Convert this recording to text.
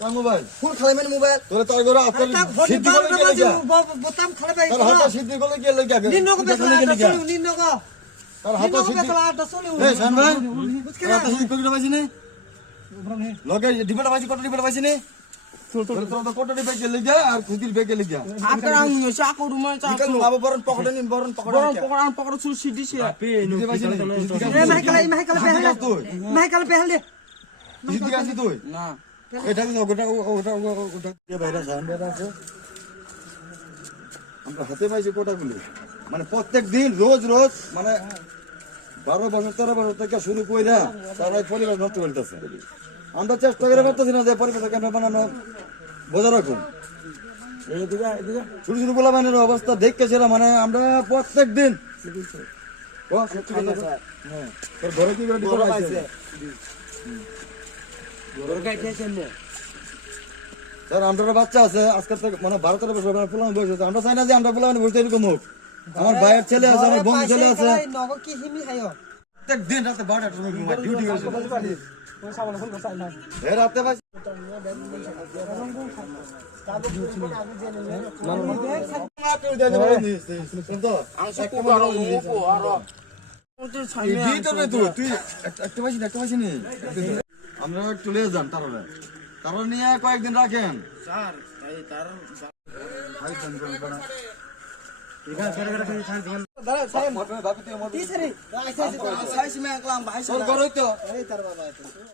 তার মোবাইল ফুল খালে মানে মোবাইল তোরে তার ঘরে আসলে সিদ্ধি করে গেলে যা বোতাম খালে ভাই তার হাতে সিদ্ধি করে গেলে যা নিন্ন কো বেতলা চলে নিন্ন কো তার হাতে সিদ্ধি এই শান ভাই হাতে সিদ্ধি করে পাইছিস নি লগে ডিবেটা পাইছিস কত ডিবেটা পাইছিস নি তোর তো কত ডিবে গেলে যা আর খুদির বে গেলে যা আকার আং মেশা আকো রুমা চা নিকাল বাবা বরন পকড়ে নিন বরন পকড় সুল সিদ্ধি সে ডিবে পাইছিস নি মাইকালে বেহাল দে সিদ্ধি গাছি তুই না এটা কি ওটা বাইরে শান বাইরে আছে আমরা হাতে পাইছি কোটাগুলো মানে প্রত্যেক দিন রোজ রোজ মানে 12 বছর 13 বছর থেকে শুরু কইরা তারা পরিবার নষ্ট করতেছে আমরা চেষ্টা করে পারতেছি না যে পরিবেশটা কেন বানানো বোঝা রাখুন ছোট ছোট পোলাপানের অবস্থা দেখতে সেরা মানে আমরা প্রত্যেক দিন ঘরে কি স্যার আমরা বাচ্চা আছে আজকের থেকে মানে 12-13 বছর পোলাপান বয়স আছে আমরা চাই না যে আমরা পোলাপান বসে এরকম হোক আমার ভাইয়ের ছেলে আছে আমার বন্ধু ছেলে আছে প্রত্যেক দিন রাতে 12টা ডিউটি হয়েছে রাতে ভাই আমরা চলে যান তারা নিয়ে কয়েকদিন রাখেন